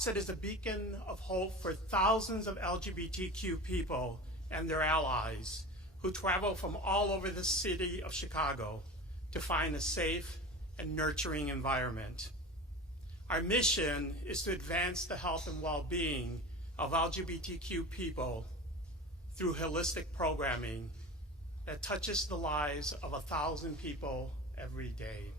It is a beacon of hope for thousands of LGBTQ people and their allies who travel from all over the city of Chicago to find a safe and nurturing environment. Our mission is to advance the health and well-being of LGBTQ people through holistic programming that touches the lives of 1,000 people every day.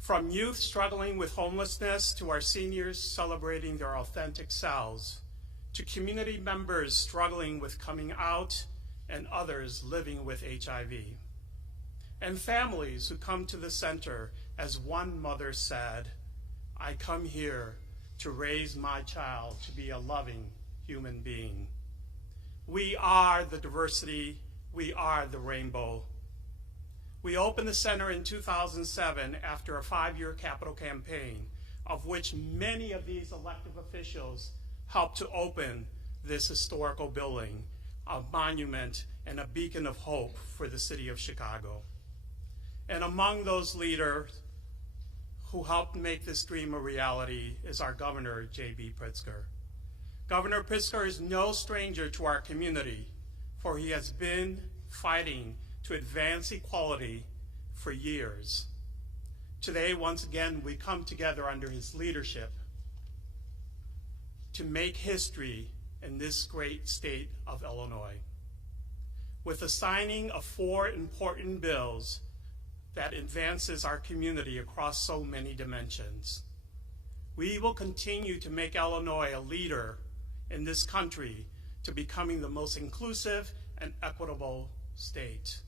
From youth struggling with homelessness to our seniors celebrating their authentic selves, to community members struggling with coming out and others living with HIV, and families who come to the center, as one mother said, "I come here to raise my child to be a loving human being." We are the diversity, we are the rainbow. We opened the center in 2007 after a 5-year capital campaign, of which many of these elected officials helped to open this historical building, a monument and a beacon of hope for the city of Chicago. And among those leaders who helped make this dream a reality is our Governor, Jb Pritzker. Governor Pritzker is no stranger to our community, for he has been fighting to advance equality for years. Today, once again, we come together under his leadership to make history in this great state of Illinois. With the signing of 4 important bills that advances our community across so many dimensions, we will continue to make Illinois a leader in this country to becoming the most inclusive and equitable state.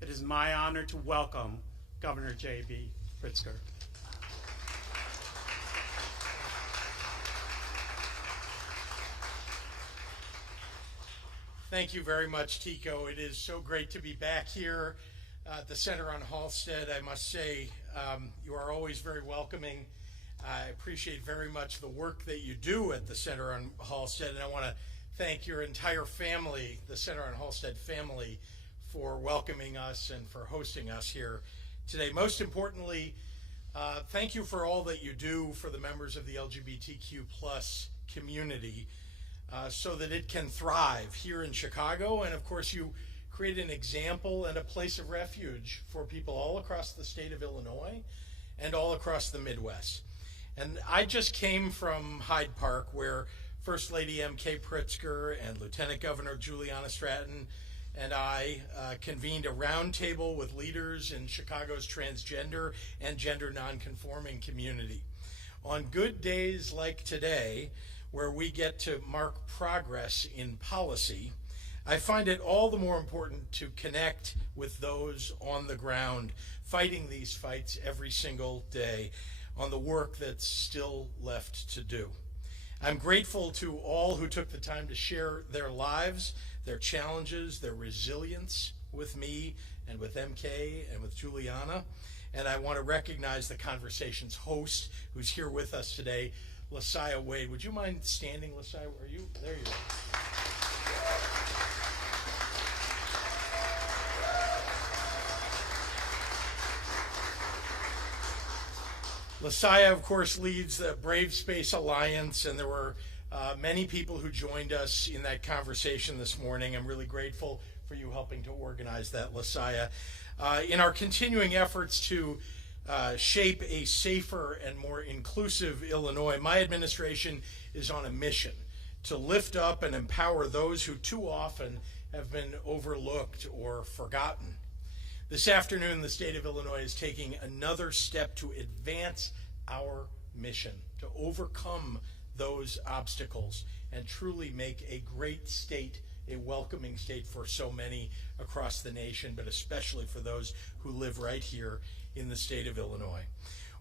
It is my honor to welcome Governor Jb Pritzker. Thank you very much, Tico. It is so great to be back here at the Center on Halsted. I must say, you are always very welcoming. I appreciate very much the work that you do at the Center on Halsted, and I want to thank your entire family, the Center on Halsted family, for welcoming us and for hosting us here today. Most importantly, thank you for all that you do for the members of the LGBTQ plus community so that it can thrive here in Chicago. And of course, you create an example and a place of refuge for people all across the state of Illinois and all across the Midwest. And I just came from Hyde Park, where First Lady M.K. Pritzker and Lieutenant Governor Juliana Stratton and I convened a roundtable with leaders in Chicago's transgender and gender nonconforming community. On good days like today, where we get to mark progress in policy, I find it all the more important to connect with those on the ground fighting these fights every single day on the work that's still left to do. I'm grateful to all who took the time to share their lives, their challenges, their resilience with me and with MK and with Juliana. And I want to recognize the conversation's host who's here with us today, Lasiah Wade. Would you mind standing, Lasiah? Are you? There you are. Lasiah, of course, leads the Brave Space Alliance, and there were many people who joined us in that conversation this morning. I'm really grateful for you helping to organize that, Lasiah. In our continuing efforts to shape a safer and more inclusive Illinois, my administration is on a mission to lift up and empower those who too often have been overlooked or forgotten. This afternoon, the state of Illinois is taking another step to advance our mission, to overcome those obstacles and truly make a great state, a welcoming state for so many across the nation, but especially for those who live right here in the state of Illinois.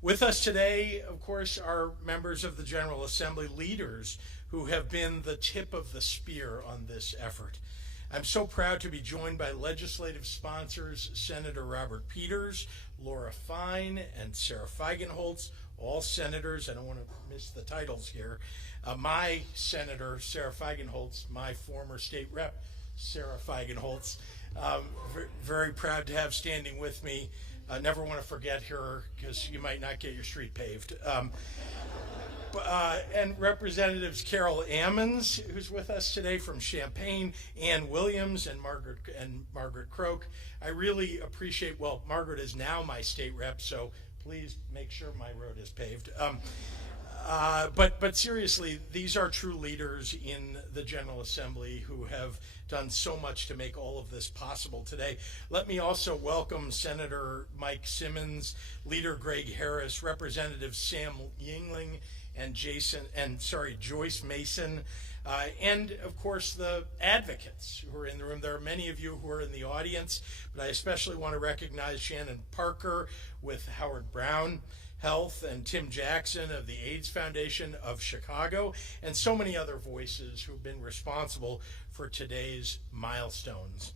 With us today, of course, are members of the General Assembly, leaders who have been the tip of the spear on this effort. I'm so proud to be joined by legislative sponsors, Senator Robert Peters, Laura Fine, and Sarah Feigenholt, all senators. I don't want to miss the titles here. My senator, Sarah Feigenholt, my former state rep, Sarah Feigenholt. Very proud to have standing with me. Never want to forget her because you might not get your street paved. and Representatives Carol Ammons, who's with us today from Champaign, Ann Williams, and Margaret Croak. I really appreciate, well, Margaret is now my state rep, so please make sure my road is paved. But seriously, these are true leaders in the General Assembly who have done so much to make all of this possible today. Let me also welcome Senator Mike Simmons, Leader Greg Harris, Representative Sam Yingling, and Joyce Mason, and of course the advocates who are in the room. There are many of you who are in the audience, but I especially want to recognize Shannon Parker with Howard Brown Health and Tim Jackson of the AIDS Foundation of Chicago, and so many other voices who've been responsible for today's milestones.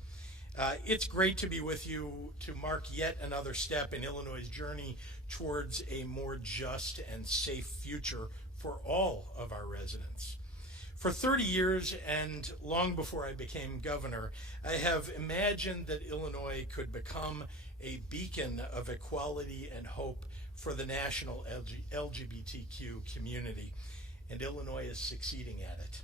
It's great to be with you to mark yet another step in Illinois' journey towards a more just and safe future for all of our residents. For 30 years and long before I became governor, I have imagined that Illinois could become a beacon of equality and hope for the national LGBTQ community, and Illinois is succeeding at it.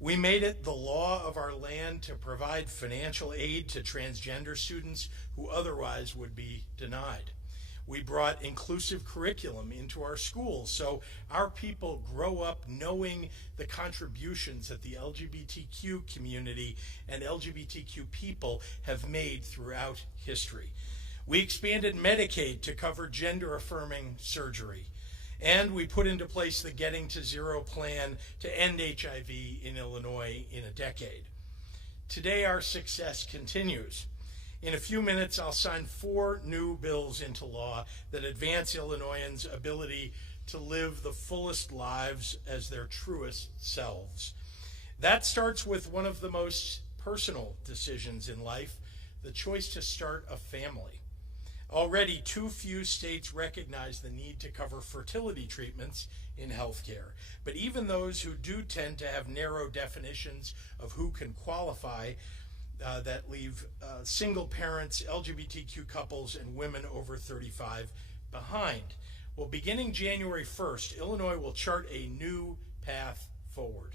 We made it the law of our land to provide financial aid to transgender students who otherwise would be denied. We brought inclusive curriculum into our schools so our people grow up knowing the contributions that the LGBTQ community and LGBTQ people have made throughout history. We expanded Medicaid to cover gender-affirming surgery. And we put into place the Getting to Zero plan to end HIV in Illinois in a decade. Today, our success continues. In a few minutes, I'll sign 4 new bills into law that advance Illinoisans' ability to live the fullest lives as their truest selves. That starts with one of the most personal decisions in life, the choice to start a family. Already, too few states recognize the need to cover fertility treatments in healthcare. But even those who do tend to have narrow definitions of who can qualify that leave single parents, LGBTQ couples, and women over 35 behind. Well, beginning January 1st, Illinois will chart a new path forward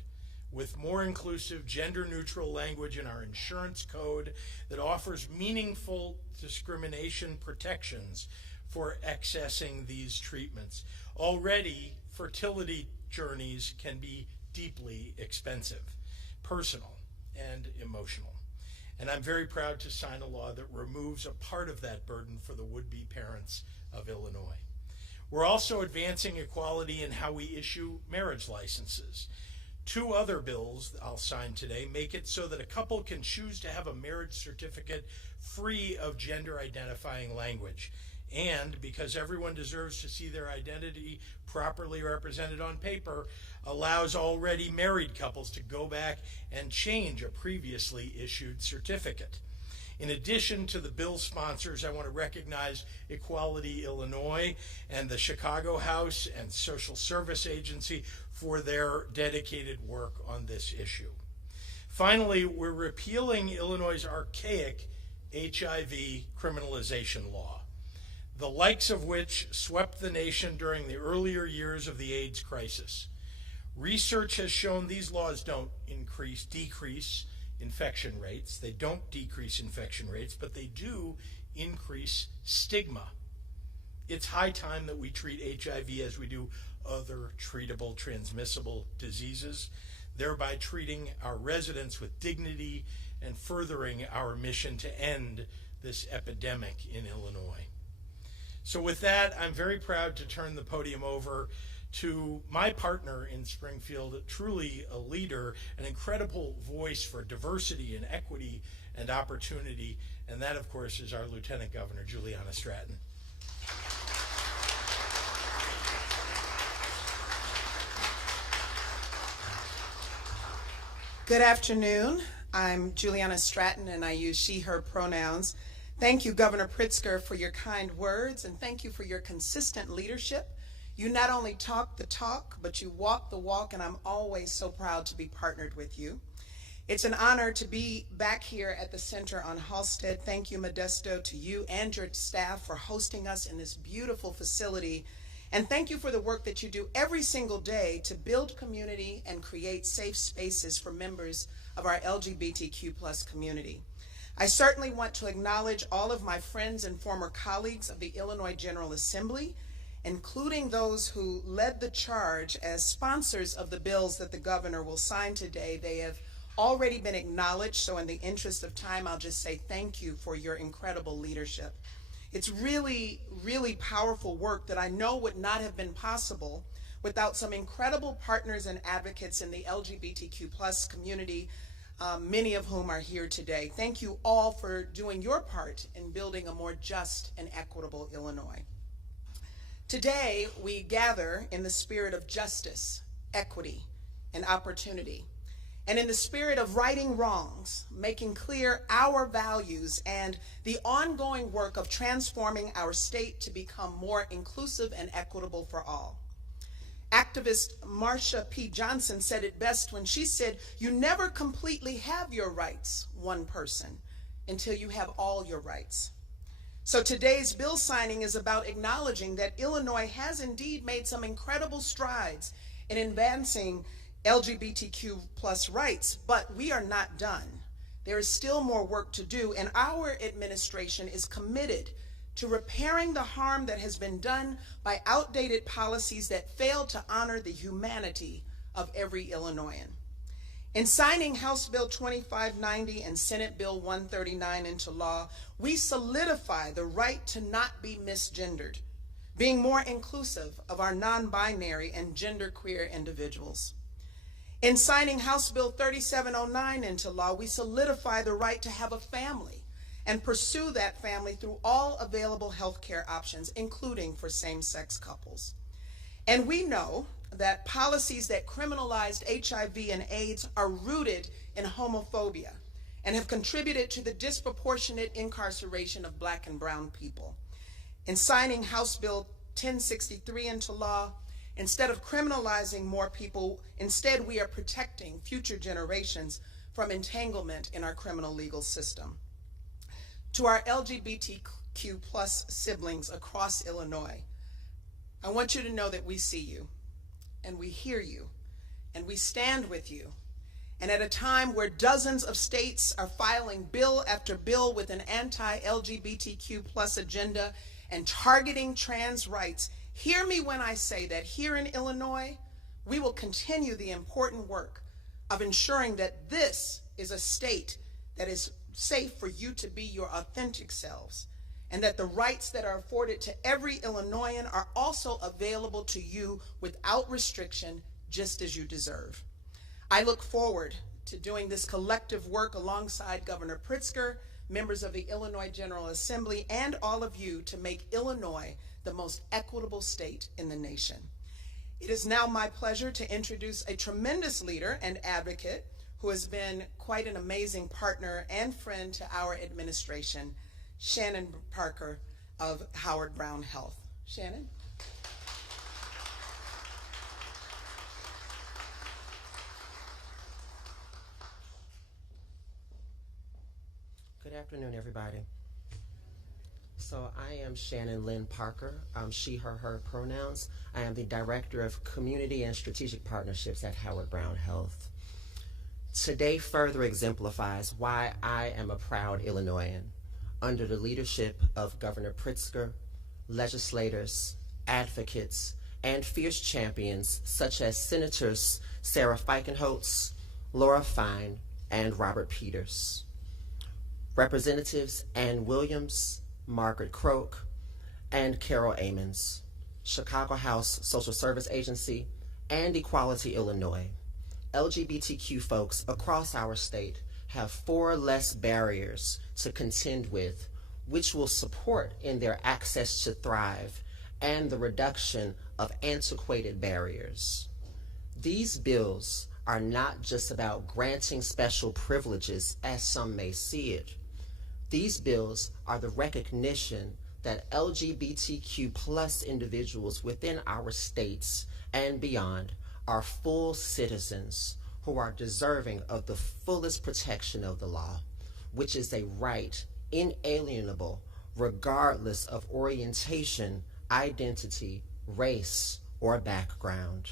with more inclusive, gender-neutral language in our insurance code that offers meaningful discrimination protections for accessing these treatments. Already, fertility journeys can be deeply expensive, personal, and emotional. And I'm very proud to sign a law that removes a part of that burden for the would-be parents of Illinois. We're also advancing equality in how we issue marriage licenses. 2 other bills I'll sign today make it so that a couple can choose to have a marriage certificate free of gender-identifying language. And because everyone deserves to see their identity properly represented on paper, allows already married couples to go back and change a previously issued certificate. In addition to the bill sponsors, I want to recognize Equality Illinois and the Chicago House and Social Service Agency for their dedicated work on this issue. Finally, we're repealing Illinois' archaic HIV criminalization law, the likes of which swept the nation during the earlier years of the AIDS crisis. Research has shown these laws don't decrease infection rates. They don't decrease infection rates, but they do increase stigma. It's high time that we treat HIV as we do other treatable, transmissible diseases, thereby treating our residents with dignity and furthering our mission to end this epidemic in Illinois. So with that, I'm very proud to turn the podium over to my partner in Springfield, truly a leader, an incredible voice for diversity and equity and opportunity, and that, of course, is our Lieutenant Governor, Juliana Stratton. Good afternoon. I'm Juliana Stratton, and I use she, her pronouns. Thank you, Governor Pritzker, for your kind words, and thank you for your consistent leadership. You not only talk the talk, but you walk the walk, and I'm always so proud to be partnered with you. It's an honor to be back here at the Center on Halsted. Thank you, Modesto, to you and your staff for hosting us in this beautiful facility And thank you for the work that you do every single day to build community and create safe spaces for members of our LGBTQ+ community. I certainly want to acknowledge all of my friends and former colleagues of the Illinois General Assembly, including those who led the charge as sponsors of the bills that the governor will sign today. They have already been acknowledged, so in the interest of time, I'll just say thank you for your incredible leadership. It's really, really powerful work that I know would not have been possible without some incredible partners and advocates in the LGBTQ+ community, many of whom are here today. Thank you all for doing your part in building a more just and equitable Illinois. Today, we gather in the spirit of justice, equity, and opportunity, and in the spirit of righting wrongs, making clear our values and the ongoing work of transforming our state to become more inclusive and equitable for all. Activist Marsha P. Johnson said it best when she said, "You never completely have your rights, one person, until you have all your rights." So today's bill signing is about acknowledging that Illinois has indeed made some incredible strides in advancing LGBTQ+ rights, but we are not done. There is still more work to do, and our administration is committed to repairing the harm that has been done by outdated policies that fail to honor the humanity of every Illinoisan. In signing House Bill 2590 and Senate Bill 139 into law, we solidify the right to not be misgendered, being more inclusive of our non-binary and genderqueer individuals. In signing House Bill 3709 into law, we solidify the right to have a family and pursue that family through all available health care options, including for same-sex couples. And we know that policies that criminalized HIV and AIDS are rooted in homophobia and have contributed to the disproportionate incarceration of Black and brown people. In signing House Bill 1063 into law, instead of criminalizing more people, instead we are protecting future generations from entanglement in our criminal legal system. To our LGBTQ+ siblings across Illinois, I want you to know that we see you, and we hear you, and we stand with you. And at a time where dozens of states are filing bill after bill with an anti-LGBTQ+ agenda and targeting trans rights, hear me when I say that here in Illinois, we will continue the important work of ensuring that this is a state that is safe for you to be your authentic selves, and that the rights that are afforded to every Illinoisan are also available to you without restriction, just as you deserve. I look forward to doing this collective work alongside Governor Pritzker, members of the Illinois General Assembly, and all of you to make Illinois the most equitable state in the nation. It is now my pleasure to introduce a tremendous leader and advocate who has been quite an amazing partner and friend to our administration, Shannon Parker of Howard Brown Health. Shannon? Good afternoon, everybody. So I am Shannon Lynn Parker. She, her pronouns. I am the Director of Community and Strategic Partnerships at Howard Brown Health. Today further exemplifies why I am a proud Illinoisan. Under the leadership of Governor Pritzker, legislators, advocates, and fierce champions such as Senators Sarah Feigenholt, Laura Fine, and Robert Peters. Representatives Ann Williams, Margaret Croak, and Carol Amons, Chicago House Social Service Agency, and Equality Illinois. LGBTQ folks across our state have 4 less barriers to contend with, which will support in their access to thrive and the reduction of antiquated barriers. These bills are not just about granting special privileges as some may see it. These bills are the recognition that LGBTQ+ individuals within our states and beyond are full citizens who are deserving of the fullest protection of the law, which is a right inalienable regardless of orientation, identity, race, or background.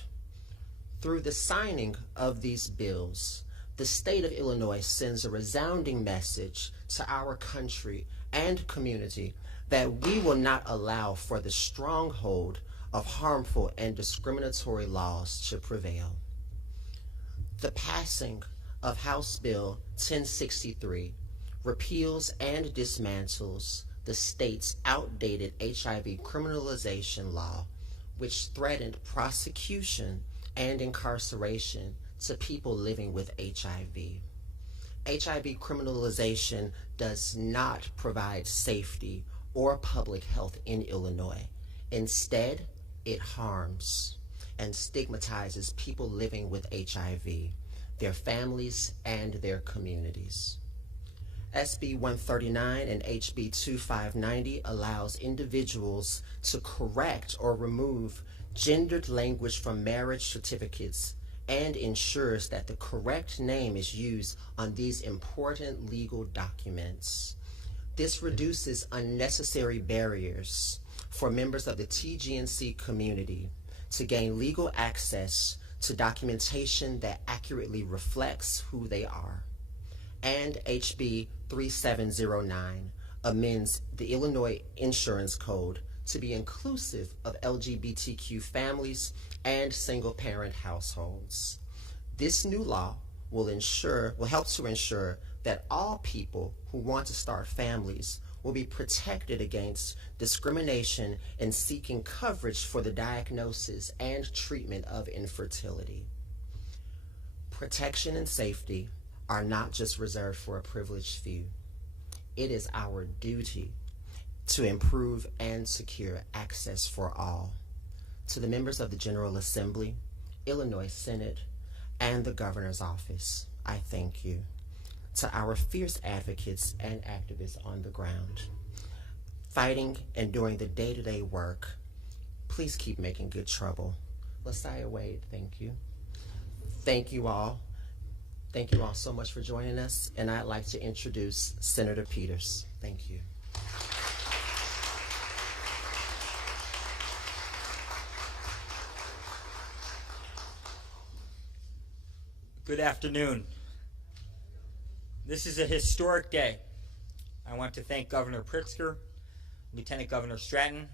Through the signing of these bills, the state of Illinois sends a resounding message to our country and community that we will not allow for the stronghold of harmful and discriminatory laws to prevail. The passing of House Bill 1063 repeals and dismantles the state's outdated HIV criminalization law, which threatened prosecution and incarceration to people living with HIV. HIV criminalization does not provide safety or public health in Illinois. Instead, it harms and stigmatizes people living with HIV, their families, and their communities. SB 139 and HB 2590 allows individuals to correct or remove gendered language from marriage certificates and ensures that the correct name is used on these important legal documents. This reduces unnecessary barriers for members of the TGNC community to gain legal access to documentation that accurately reflects who they are. And HB 3709 amends the Illinois Insurance Code to be inclusive of LGBTQ families and single-parent households. This new law will help to ensure that all people who want to start families will be protected against discrimination in seeking coverage for the diagnosis and treatment of infertility. Protection and safety are not just reserved for a privileged few. It is our duty to improve and secure access for all. To the members of the General Assembly, Illinois Senate, and the Governor's Office, I thank you. To our fierce advocates and activists on the ground, fighting and doing the day-to-day work, please keep making good trouble. LaSaya Wade, thank you. Thank you all. Thank you all so much for joining us, and I'd like to introduce Senator Peters. Thank you. Good afternoon. This is a historic day. I want to thank Governor Pritzker, Lieutenant Governor Stratton.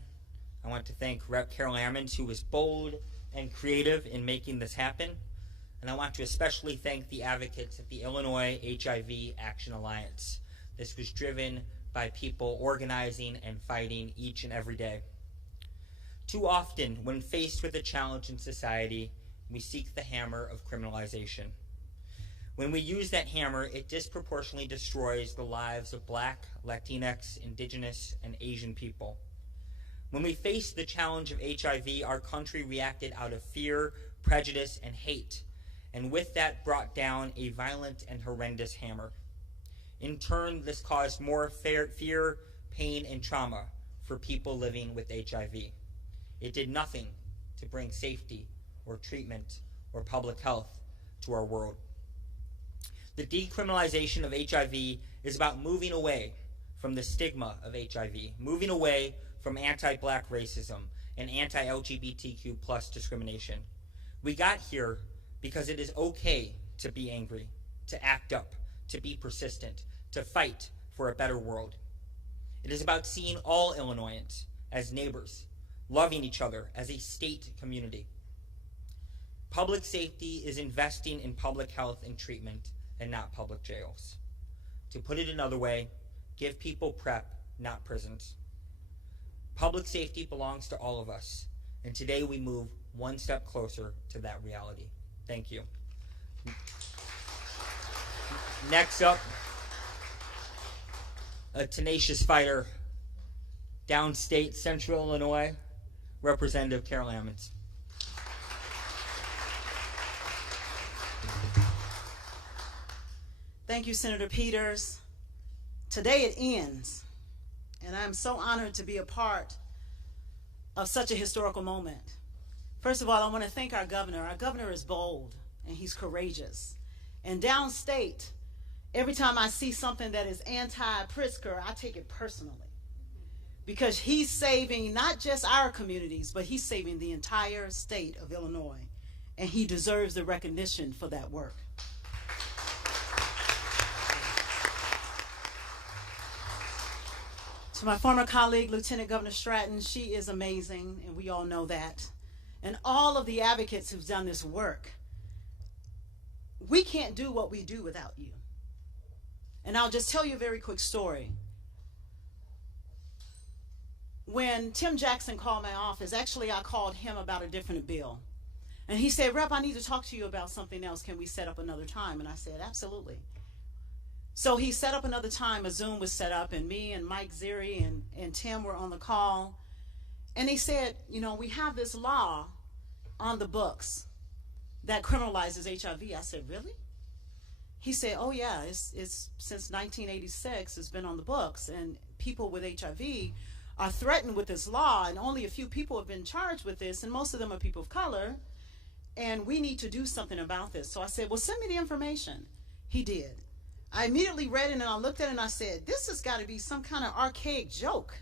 I want to thank Rep. Carol Ammons, who was bold and creative in making this happen. And I want to especially thank the advocates at the Illinois HIV Action Alliance. This was driven by people organizing and fighting each and every day. Too often, when faced with a challenge in society, we seek the hammer of criminalization. When we use that hammer, it disproportionately destroys the lives of Black, Latinx, Indigenous, and Asian people. When we faced the challenge of HIV, our country reacted out of fear, prejudice, and hate, and with that brought down a violent and horrendous hammer. In turn, this caused more fear, pain, and trauma for people living with HIV. It did nothing to bring safety or treatment or public health to our world. The decriminalization of HIV is about moving away from the stigma of HIV, moving away from anti-Black racism and anti-LGBTQ plus discrimination. We got here because it is okay to be angry, to act up, to be persistent, to fight for a better world. It is about seeing all Illinoisans as neighbors, loving each other as a state community. Public safety is investing in public health and treatment and not public jails. To put it another way, give people PrEP, not prisons. Public safety belongs to all of us, and today we move one step closer to that reality. Thank you. Next up, a tenacious fighter, downstate Central Illinois, Representative Carol Ammons. Thank you, Senator Peters. Today it ends, and I'm so honored to be a part of such a historical moment. First of all, I want to thank our governor. Our governor is bold, and he's courageous. And downstate, every time I see something that is anti-Pritzker, I take it personally. because he's saving not just our communities, but he's saving the entire state of Illinois. And he deserves the recognition for that work. To my former colleague, Lieutenant Governor Stratton, she is amazing, and we all know that. And all of the advocates who've done this work, we can't do what we do without you. And I'll just tell you a very quick story. When Tim Jackson called my office, actually I called him about a different bill. And he said, Rep, I need to talk to you about something else. Can we set up another time? And I said, absolutely. So he set up another time. A Zoom was set up, and me and Mike Zeri and Tim were on the call. And he said, you know, we have this law on the books that criminalizes HIV. I said, really? He said, oh yeah, it's since 1986, it's been on the books, and people with HIV are threatened with this law, and only a few people have been charged with this, and most of them are people of color, and we need to do something about this. So I said, well, send me the information. He did. I immediately read it, and I looked at it, and I said, this has got to be some kind of archaic joke.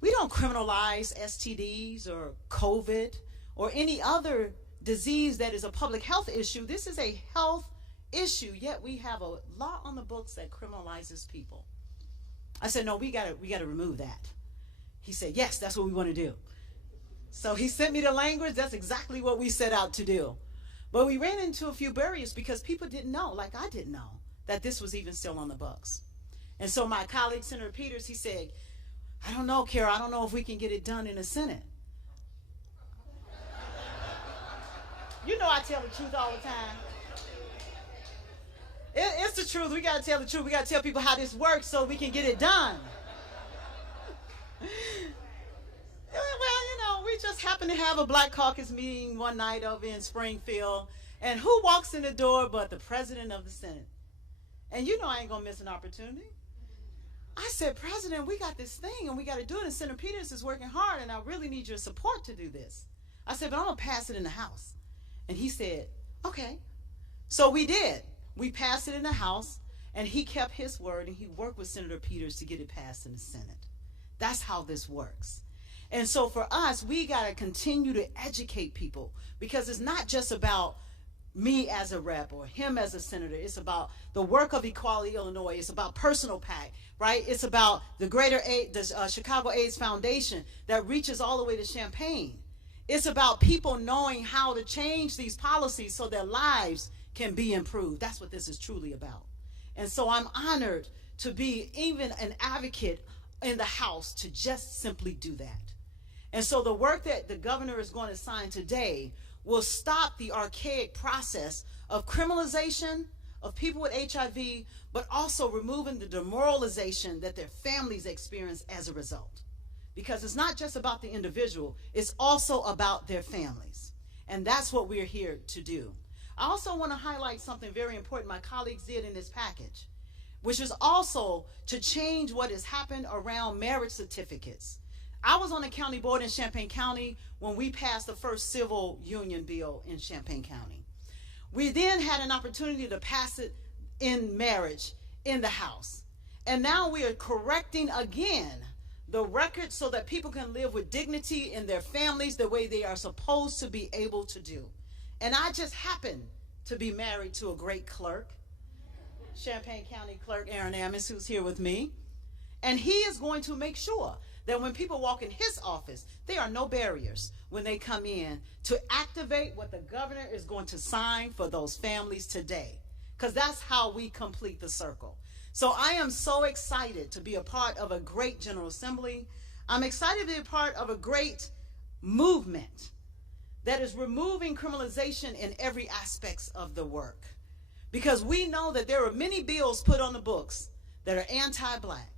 We don't criminalize STDs or COVID or any other disease that is a public health issue. This is a health issue, yet we have a law on the books that criminalizes people. I said, no, we gotta remove that. He said, yes, that's what we want to do. So he sent me the language. That's exactly what we set out to do. But we ran into a few barriers because people didn't know, like I didn't know, that this was even still on the books. And so my colleague, Senator Peters, he said, I don't know, Kara, I don't know if we can get it done in the Senate. You know I tell the truth all the time. It's the truth. We got to tell the truth. We got to tell people how this works so we can get it done. Well, you know, we just happened to have a Black Caucus meeting one night over in Springfield, and who walks in the door but the President of the Senate? And you know I ain't going to miss an opportunity. I said, President, we got this thing, and we got to do it, and Senator Peters is working hard, and I really need your support to do this. I said, but I'm going to pass it in the House. And he said, okay. So we did. We passed it in the House, and he kept his word, and he worked with Senator Peters to get it passed in the Senate. That's how this works. And so for us, we got to continue to educate people, because it's not just about me as a rep or him as a senator. It's about the work of Equality Illinois. It's about Personal PAC, right? It's about the Chicago AIDS Foundation that reaches all the way to Champaign. It's about people knowing how to change these policies so their lives can be improved. That's what this is truly about. And so I'm honored to be even an advocate in the House to just simply do that. And so the work that the governor is going to sign today will stop the archaic process of criminalization of people with HIV, but also removing the demoralization that their families experience as a result. Because it's not just about the individual, it's also about their families. And that's what we're here to do. I also want to highlight something very important my colleagues did in this package, which is also to change what has happened around marriage certificates. I was on the county board in Champaign County when we passed the first civil union bill in Champaign County. We then had an opportunity to pass it in marriage in the House. And now we are correcting again the record so that people can live with dignity in their families the way they are supposed to be able to do. And I just happen to be married to a great clerk, Champaign County Clerk Aaron Amis, who's here with me. And he is going to make sure that when people walk in his office, there are no barriers when they come in to activate what the governor is going to sign for those families today, because that's how we complete the circle. So I am so excited to be a part of a great General Assembly. I'm excited to be a part of a great movement that is removing criminalization in every aspect of the work, because we know that there are many bills put on the books that are anti-Black,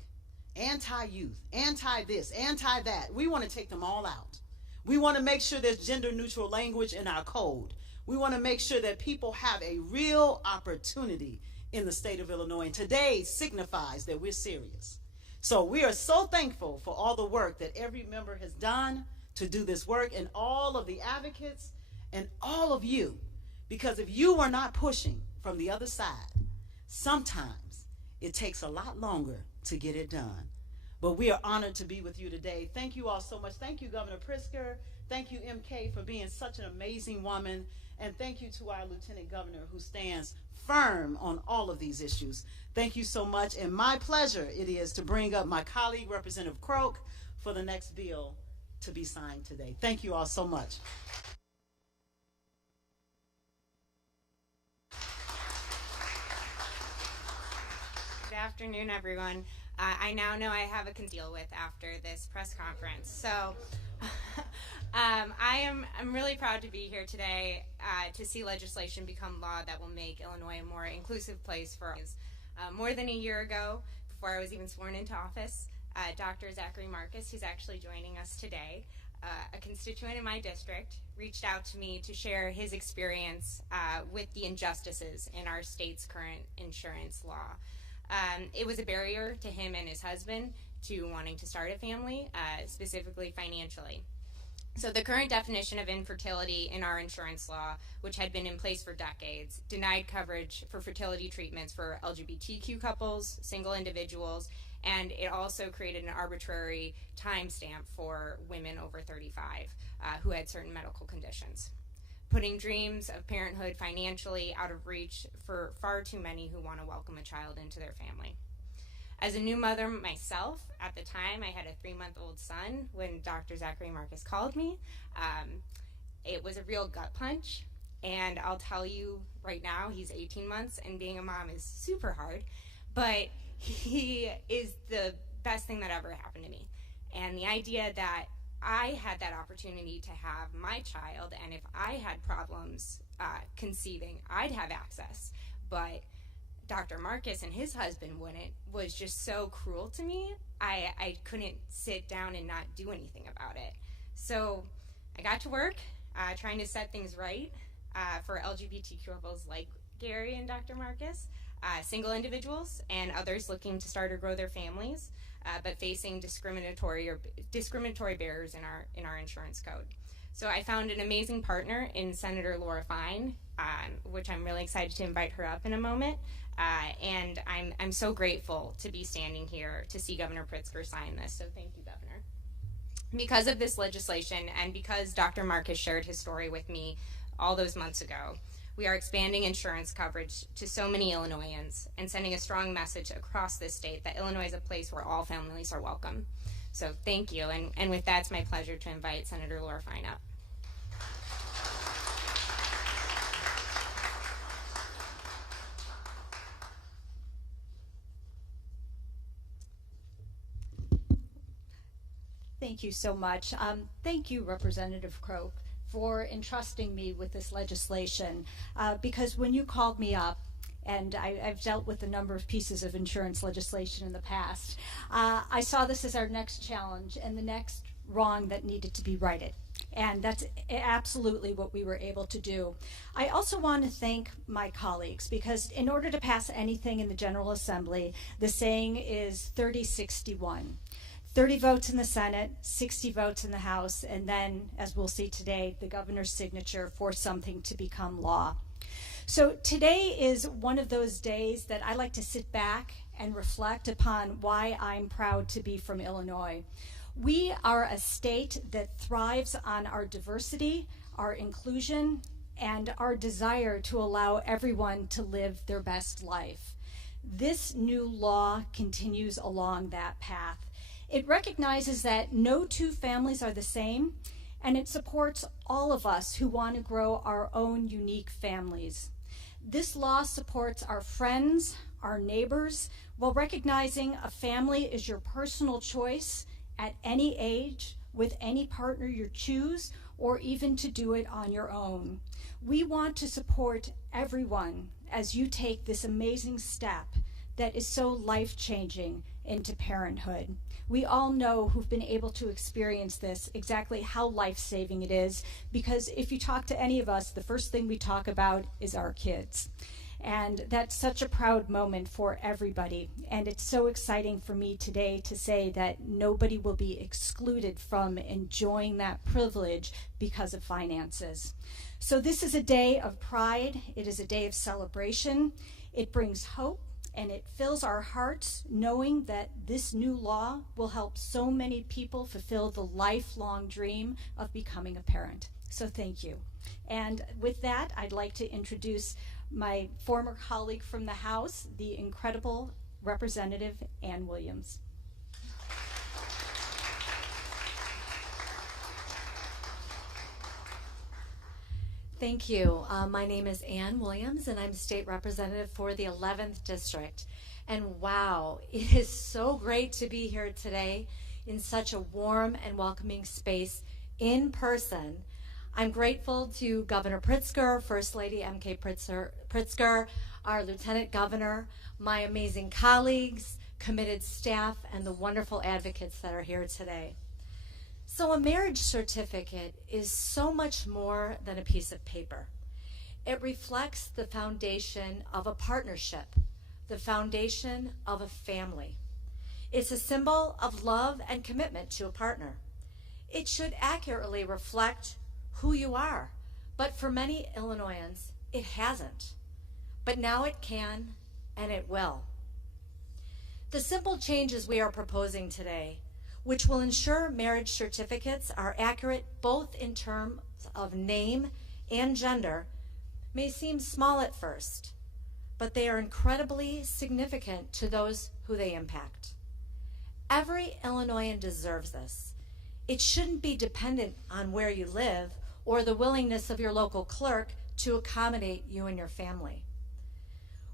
anti-youth, anti-this, anti-that. We want to take them all out. We want to make sure there's gender-neutral language in our code. We want to make sure that people have a real opportunity in the state of Illinois. And today signifies that we're serious. So we are so thankful for all the work that every member has done to do this work, and all of the advocates and all of you, because if you are not pushing from the other side, sometimes it takes a lot longer to get it done. but we are honored to be with you today. Thank you all so much. Thank you, Governor Pritzker. Thank you, MK, for being such an amazing woman. And thank you to our Lieutenant Governor, who stands firm on all of these issues. Thank you so much. And my pleasure it is to bring up my colleague, Representative Croak, for the next bill to be signed today. Thank you all so much. Good afternoon, everyone. I now know I have a to deal with after this press conference. So I'm really proud to be here today to see legislation become law that will make Illinois a more inclusive place for us. More than a year ago, before I was even sworn into office, Dr. Zachary Marcus, who's actually joining us today, a constituent in my district, reached out to me to share his experience with the injustices in our state's current insurance law. It was a barrier to him and his husband to wanting to start a family, specifically financially. So the current definition of infertility in our insurance law, which had been in place for decades, denied coverage for fertility treatments for LGBTQ couples, single individuals, and it also created an arbitrary timestamp for women over 35 who had certain medical conditions, putting dreams of parenthood financially out of reach for far too many who want to welcome a child into their family. As a new mother myself, at the time I had a 3-month-old son when Dr. Zachary Marcus called me. It was a real gut punch, and I'll tell you right now, he's 18 months and being a mom is super hard, but he is the best thing that ever happened to me. And the idea that I had that opportunity to have my child, and if I had problems conceiving, I'd have access, but Dr. Marcus and his husband wouldn't, was just so cruel to me. I couldn't sit down and not do anything about it. So I got to work trying to set things right for LGBTQ couples like Gary and Dr. Marcus, single individuals and others looking to start or grow their families, but facing discriminatory barriers in our insurance code. So I found an amazing partner in Senator Laura Fine, which I'm really excited to invite her up in a moment. And I'm so grateful to be standing here to see Governor Pritzker sign this. So thank you, Governor. Because of this legislation and because Dr. Marcus shared his story with me all those months ago, we are expanding insurance coverage to so many Illinoisans and sending a strong message across this state that Illinois is a place where all families are welcome. So thank you, and with that, it's my pleasure to invite Senator Laura Fine up. Thank you so much. Thank you, Representative Croak, for entrusting me with this legislation, because when you called me up, and I've dealt with a number of pieces of insurance legislation in the past, I saw this as our next challenge and the next wrong that needed to be righted. And that's absolutely what we were able to do. I also want to thank my colleagues, because in order to pass anything in the General Assembly, the saying is 30-61. 30 votes in the Senate, 60 votes in the House, and then, as we'll see today, the governor's signature for something to become law. So today is one of those days that I like to sit back and reflect upon why I'm proud to be from Illinois. We are a state that thrives on our diversity, our inclusion, and our desire to allow everyone to live their best life. This new law continues along that path. It recognizes that no two families are the same, and it supports all of us who want to grow our own unique families. This law supports our friends, our neighbors, while recognizing a family is your personal choice at any age, with any partner you choose, or even to do it on your own. We want to support everyone as you take this amazing step that is so life-changing into parenthood. We all know who've been able to experience this exactly how life-saving it is, because if you talk to any of us, the first thing we talk about is our kids. And that's such a proud moment for everybody. And it's so exciting for me today to say that nobody will be excluded from enjoying that privilege because of finances. So this is a day of pride. It is a day of celebration. It brings hope, And it fills our hearts knowing that this new law will help so many people fulfill the lifelong dream of becoming a parent. So thank you. And with that, I'd like to introduce my former colleague from the House, the incredible Representative Ann Williams. Thank you. My name is Ann Williams, and I'm state representative for the 11th District. And wow, it is so great to be here today in such a warm and welcoming space in person. I'm grateful to Governor Pritzker, First Lady MK Pritzker, our Lieutenant Governor, my amazing colleagues, committed staff, and the wonderful advocates that are here today. So a marriage certificate is so much more than a piece of paper. It reflects the foundation of a partnership, the foundation of a family. It's a symbol of love and commitment to a partner. It should accurately reflect who you are, but for many Illinoisans, it hasn't. But now it can, and it will. The simple changes we are proposing today, which will ensure marriage certificates are accurate both in terms of name and gender, may seem small at first, but they are incredibly significant to those who they impact. Every Illinoisan deserves this. It shouldn't be dependent on where you live or the willingness of your local clerk to accommodate you and your family.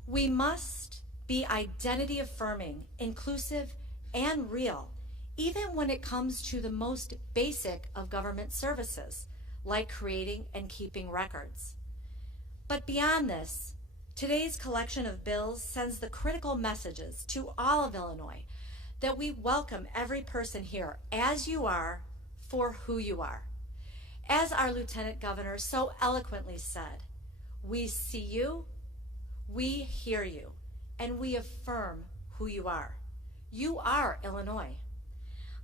We must be identity affirming, inclusive, and real, even when it comes to the most basic of government services, like creating and keeping records. But beyond this, today's collection of bills sends the critical messages to all of Illinois that we welcome every person here as you are for who you are. As our Lieutenant Governor so eloquently said, we see you, we hear you, and we affirm who you are. You are Illinois.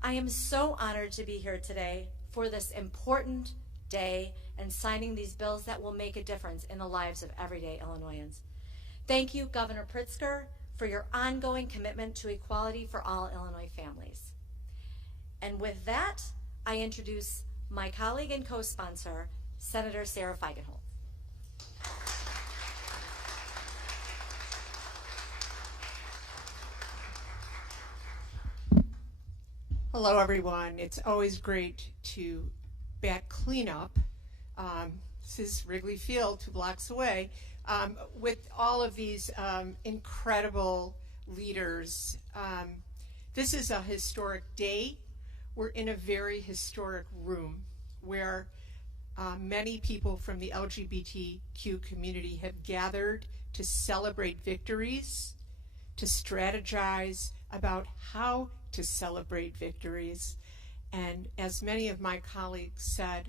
I am so honored to be here today for this important day and signing these bills that will make a difference in the lives of everyday Illinoisans. Thank you, Governor Pritzker, for your ongoing commitment to equality for all Illinois families. And with that, I introduce my colleague and co-sponsor, Senator Sarah Feigenholt. Hello, everyone. It's always great to be at cleanup. This is Wrigley Field, 2 blocks away, with all of these incredible leaders. This is a historic day. We're in a very historic room where many people from the LGBTQ community have gathered to celebrate victories, to strategize about how to celebrate victories. And as many of my colleagues said,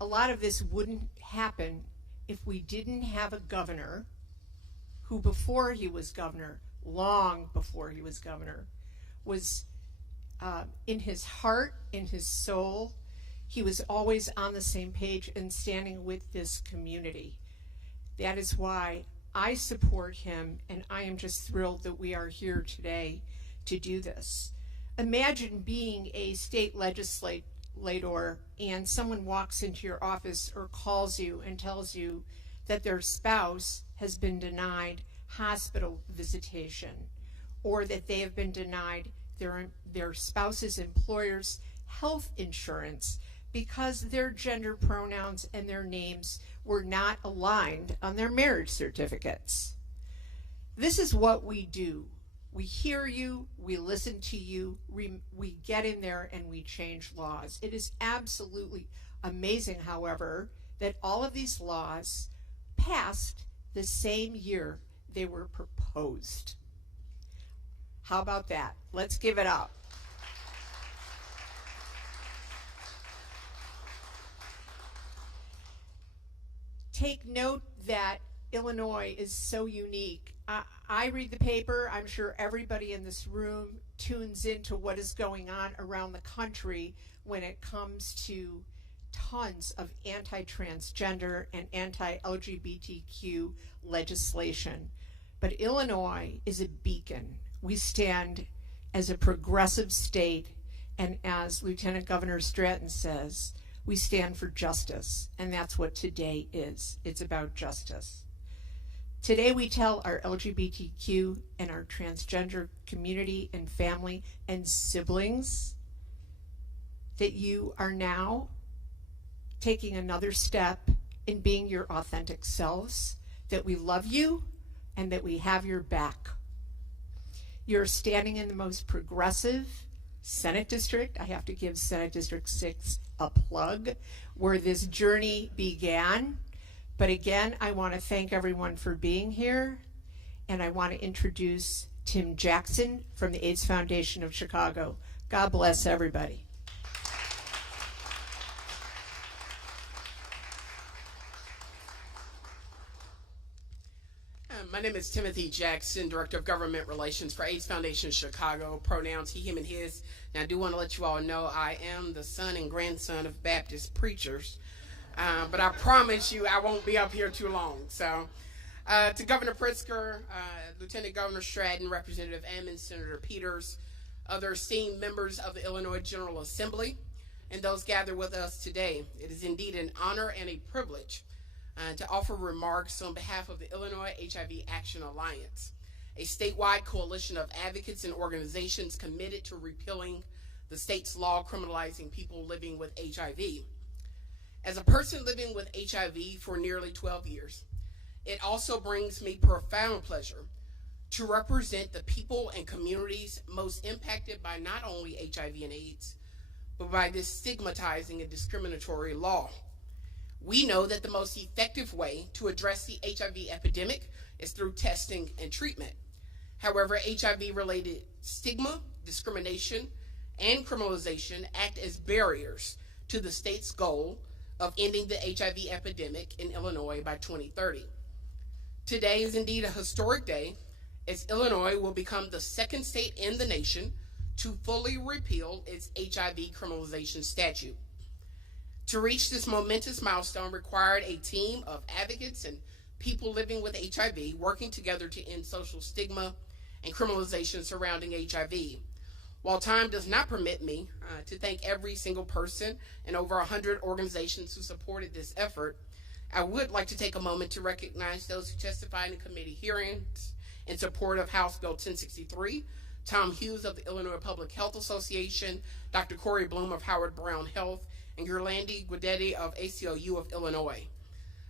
a lot of this wouldn't happen if we didn't have a governor who, before he was governor, long before he was governor, was in his heart, in his soul, he was always on the same page and standing with this community. That is why I support him, and I am just thrilled that we are here today to do this. Imagine being a state legislator and someone walks into your office or calls you and tells you that their spouse has been denied hospital visitation, or that they have been denied their spouse's employer's health insurance because their gender pronouns and their names were not aligned on their marriage certificates. This is what we do. We hear you, we listen to you, we get in there and we change laws. It is absolutely amazing, however, that all of these laws passed the same year they were proposed. How about that? Let's give it up. Take note that Illinois is so unique. I read the paper. I'm sure everybody in this room tunes into what is going on around the country when it comes to tons of anti-transgender and anti-LGBTQ legislation. but Illinois is a beacon. We stand as a progressive state, and as Lieutenant Governor Stratton says, we stand for justice, and that's what today is. It's about justice. Today we tell our LGBTQ and our transgender community and family and siblings that you are now taking another step in being your authentic selves, that we love you and that we have your back. You're standing in the most progressive Senate District. I have to give Senate District 6 a plug, where this journey began. But again, I want to thank everyone for being here, and I want to introduce Tim Jackson from the AIDS Foundation of Chicago. God bless everybody. My name is Timothy Jackson, Director of Government Relations for AIDS Foundation Chicago, pronouns he, him, and his. Now, I do want to let you all know I am the son and grandson of Baptist preachers, but I promise you I won't be up here too long. So, to Governor Pritzker, Lieutenant Governor Stratton, Representative Ammons, Senator Peters, other esteemed members of the Illinois General Assembly, and those gathered with us today, it is indeed an honor and a privilege to offer remarks on behalf of the Illinois HIV Action Alliance, a statewide coalition of advocates and organizations committed to repealing the state's law criminalizing people living with HIV. As a person living with HIV for nearly 12 years, it also brings me profound pleasure to represent the people and communities most impacted by not only HIV and AIDS, but by this stigmatizing and discriminatory law. We know that the most effective way to address the HIV epidemic is through testing and treatment. However, HIV-related stigma, discrimination, and criminalization act as barriers to the state's goal of ending the HIV epidemic in Illinois by 2030. Today is indeed a historic day, as Illinois will become the second state in the nation to fully repeal its HIV criminalization statute. To reach this momentous milestone required a team of advocates and people living with HIV working together to end social stigma and criminalization surrounding HIV. While time does not permit me to thank every single person and over 100 organizations who supported this effort, I would like to take a moment to recognize those who testified in committee hearings in support of House Bill 1063, Tom Hughes of the Illinois Public Health Association, Dr. Corey Bloom of Howard Brown Health, and Gerlandi Guidetti of ACLU of Illinois.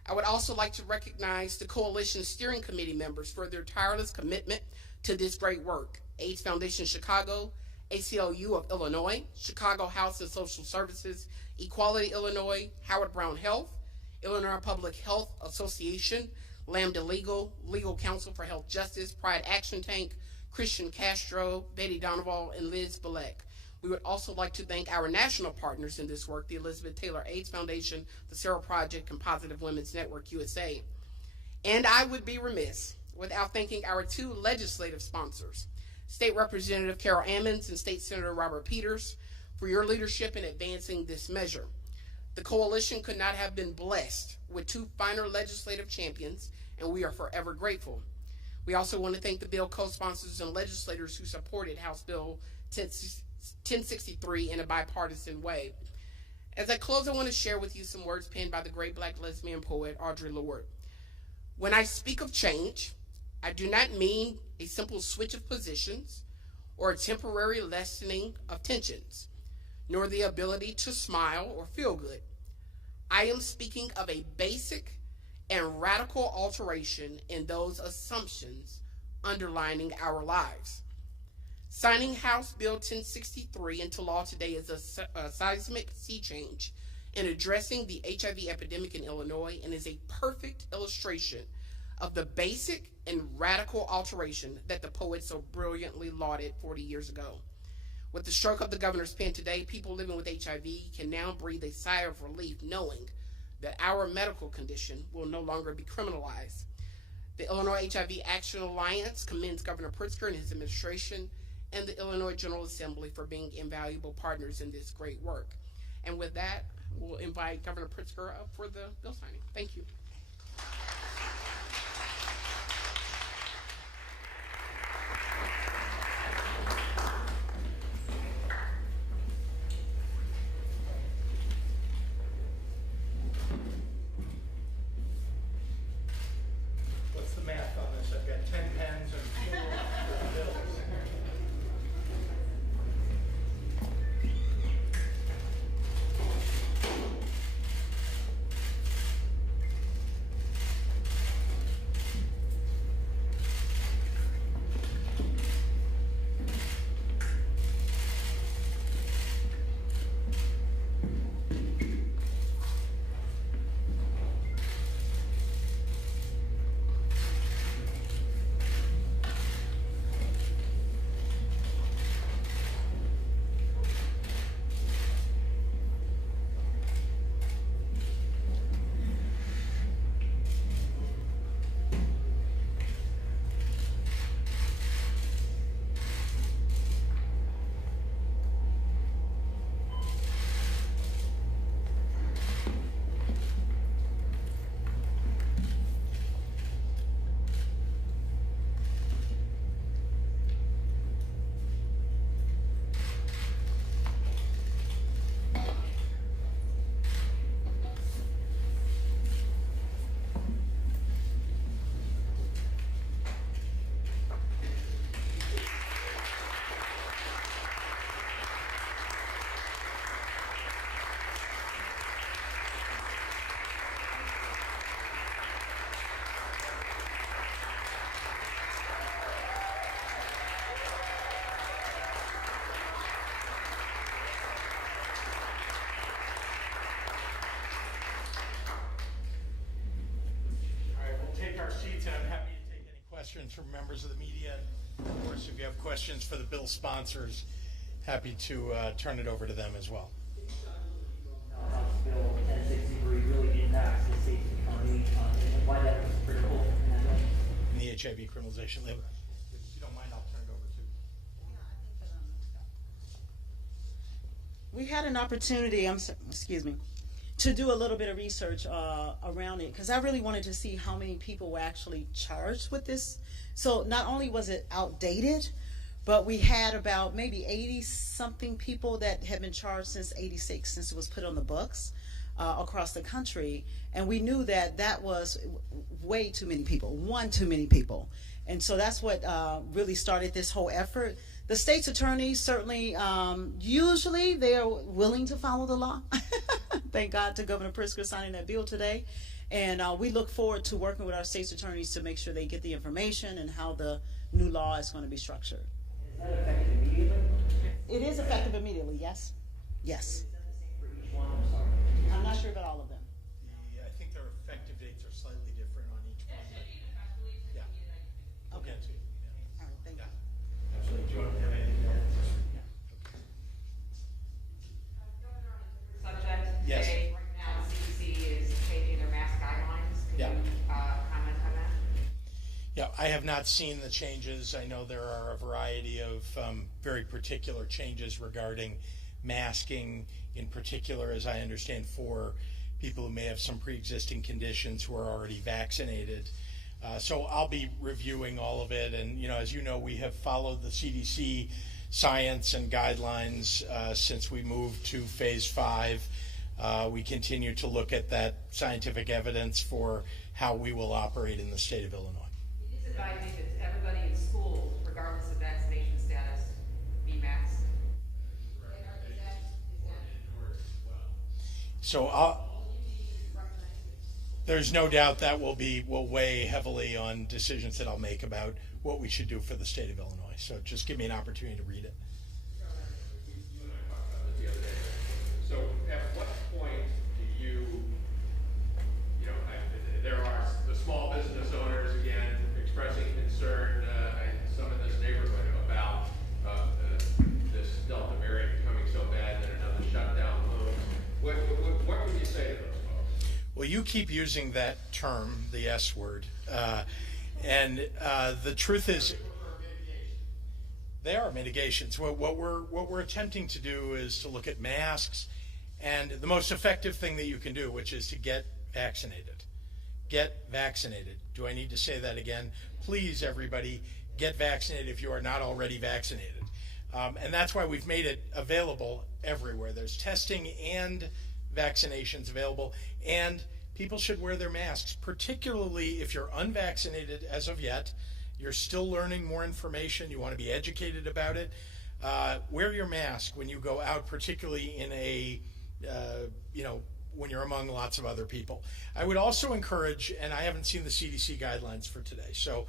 I would also like to recognize the Coalition Steering Committee members for their tireless commitment to this great work. AIDS Foundation Chicago, ACLU of Illinois, Chicago House and Social Services, Equality Illinois, Howard Brown Health, Illinois Public Health Association, Lambda Legal, Legal Counsel for Health Justice, Pride Action Tank, Christian Castro, Betty Donoval, and Liz Bilek. We would also like to thank our national partners in this work, the Elizabeth Taylor AIDS Foundation, the Sarah Project, and Positive Women's Network USA. And I would be remiss without thanking our two legislative sponsors, State Representative Carol Ammons and State Senator Robert Peters, for your leadership in advancing this measure. The coalition could not have been blessed with two finer legislative champions, and we are forever grateful. We also want to thank the bill co-sponsors and legislators who supported House Bill 1063 in a bipartisan way. As I close, I want to share with you some words penned by the great Black lesbian poet Audre Lorde. When I speak of change, I do not mean a simple switch of positions or a temporary lessening of tensions, nor the ability to smile or feel good. I am speaking of a basic and radical alteration in those assumptions underlining our lives. Signing House Bill 1063 into law today is a seismic sea change in addressing the HIV epidemic in Illinois, and is a perfect illustration of the basic and radical alteration that the poet so brilliantly lauded 40 years ago. With the stroke of the governor's pen today, people living with HIV can now breathe a sigh of relief knowing that our medical condition will no longer be criminalized. The Illinois HIV Action Alliance commends Governor Pritzker and his administration and the Illinois General Assembly for being invaluable partners in this great work. And with that, we'll invite Governor Pritzker up for the bill signing. Thank you. I've got 10 pens and 4 bills. Questions from members of the media. Of course, if you have questions for the bill sponsors, happy to turn it over to them as well. House Bill 1063 really impacts the state's economy and why that was critical in that way. In the HIV criminalization labor. If you don't mind, I'll turn it over to. We had an opportunity, to do a little bit of research around it because I really wanted to see how many people were actually charged with this. So not only was it outdated, but we had about maybe 80-something people that had been charged since '86, since it was put on the books across the country. And we knew that that was way too many people, one too many people. And so that's what really started this whole effort. The state's attorneys certainly, usually they are willing to follow the law. Thank God to Governor Pritzker signing that bill today. And we look forward to working with our state's attorneys to make sure they get the information and how the new law is going to be structured. Is that effective immediately? It is effective immediately, yes. Yes. Is that the same for each one? I'm sorry. I'm not sure about all of them. I think their effective dates are slightly different on each one. Yeah. We'll get to it. Yeah. All right, thank you. Absolutely. Do you want to have anything else? Subject Yes. today, right now, the CDC is changing their mask guidelines. Can Yeah. you comment on that? Yeah, I have not seen the changes. I know there are a variety of very particular changes regarding masking, in particular, as I understand, for people who may have some pre-existing conditions who are already vaccinated. So I'll be reviewing all of it. And, as you know, we have followed the CDC science and guidelines since we moved to phase 5. We continue to look at that scientific evidence for how we will operate in the state of Illinois. It is advising that everybody in schools, regardless of vaccination status, be masked. So there's no doubt that will weigh heavily on decisions that I'll make about what we should do for the state of Illinois. So just give me an opportunity to read it. You and I talked about this the other day. So at what point do you there are the small business owners, again, expressing concern, some in this neighborhood, about this Delta variant becoming so bad that another shutdown looms. What would you say to those folks? Well, you keep using that term, the S word, and the truth is, they are mitigations. What we're attempting to do is to look at masks and the most effective thing that you can do, which is to get vaccinated. Get vaccinated. Do I need to say that again? Please, everybody, get vaccinated if you are not already vaccinated. And that's why we've made it available everywhere. There's testing and vaccinations available, and people should wear their masks, particularly if you're unvaccinated as of yet. You're still learning more information. You want to be educated about it. Wear your mask when you go out, particularly in a, when you're among lots of other people. I would also encourage, and I haven't seen the CDC guidelines for today, so,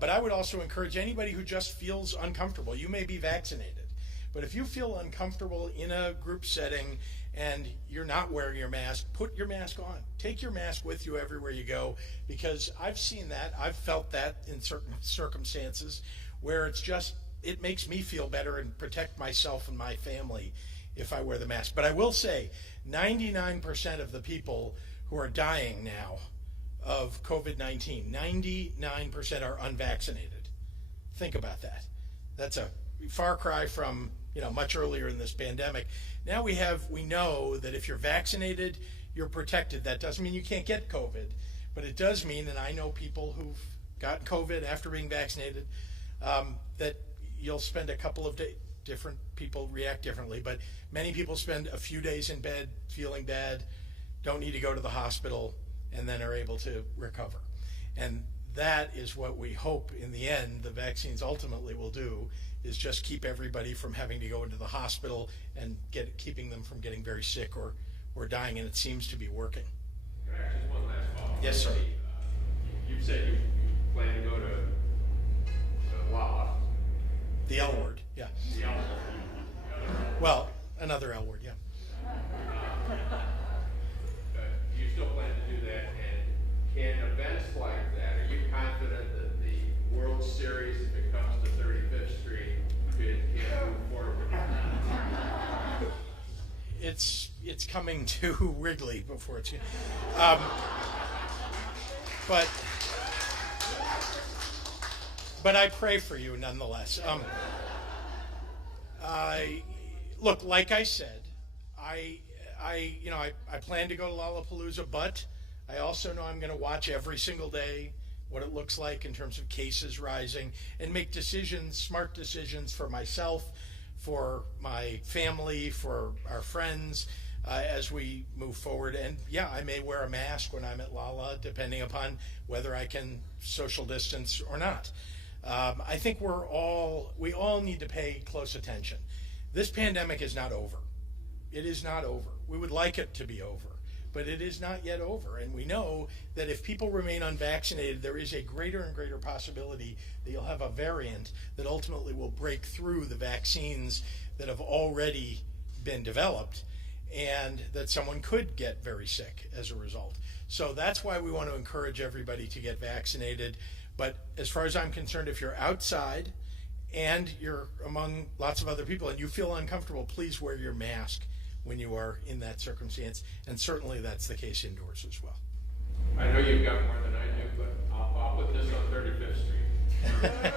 but I would also encourage anybody who just feels uncomfortable. You may be vaccinated, but if you feel uncomfortable in a group setting and you're not wearing your mask, put your mask on. Take your mask with you everywhere you go, because I've seen that, I've felt that in certain circumstances where it makes me feel better and protect myself and my family if I wear the mask. But I will say, 99% of the people who are dying now of COVID-19, 99% are unvaccinated. Think about that. That's a far cry from much earlier in this pandemic. Now we know that if you're vaccinated, you're protected. That doesn't mean you can't get COVID, but it does mean, and I know people who've got COVID after being vaccinated, that you'll spend a couple of days. Different people react differently, but many people spend a few days in bed feeling bad, don't need to go to the hospital, and then are able to recover. And that is what we hope in the end the vaccines ultimately will do, is just keep everybody from having to go into the hospital and keeping them from getting very sick or dying, and it seems to be working. Can I ask just one last follow-up? Yes, sir. You've said you plan to go to Wawa. The L word, yeah. The L word. Well, another L word, yeah. You still plan to do that, and can events like that, are you confident that the World Series, if it comes to 35th Street, can move forward? It's coming to Wrigley before it's but I pray for you nonetheless. Look, like I said, I plan to go to Lollapalooza, but I also know I'm going to watch every single day what it looks like in terms of cases rising, and make decisions, smart decisions for myself, for my family, for our friends, as we move forward. And yeah, I may wear a mask when I'm at Lala, depending upon whether I can social distance or not. I think we all need to pay close attention. This pandemic is not over. It is not over. We would like it to be over, but it is not yet over. And we know that if people remain unvaccinated, there is a greater and greater possibility that you'll have a variant that ultimately will break through the vaccines that have already been developed, and that someone could get very sick as a result. So that's why we want to encourage everybody to get vaccinated. But as far as I'm concerned, if you're outside and you're among lots of other people and you feel uncomfortable, please wear your mask when you are in that circumstance. And certainly that's the case indoors as well. I know you've got more than I do, but I'll put this on 35th Street.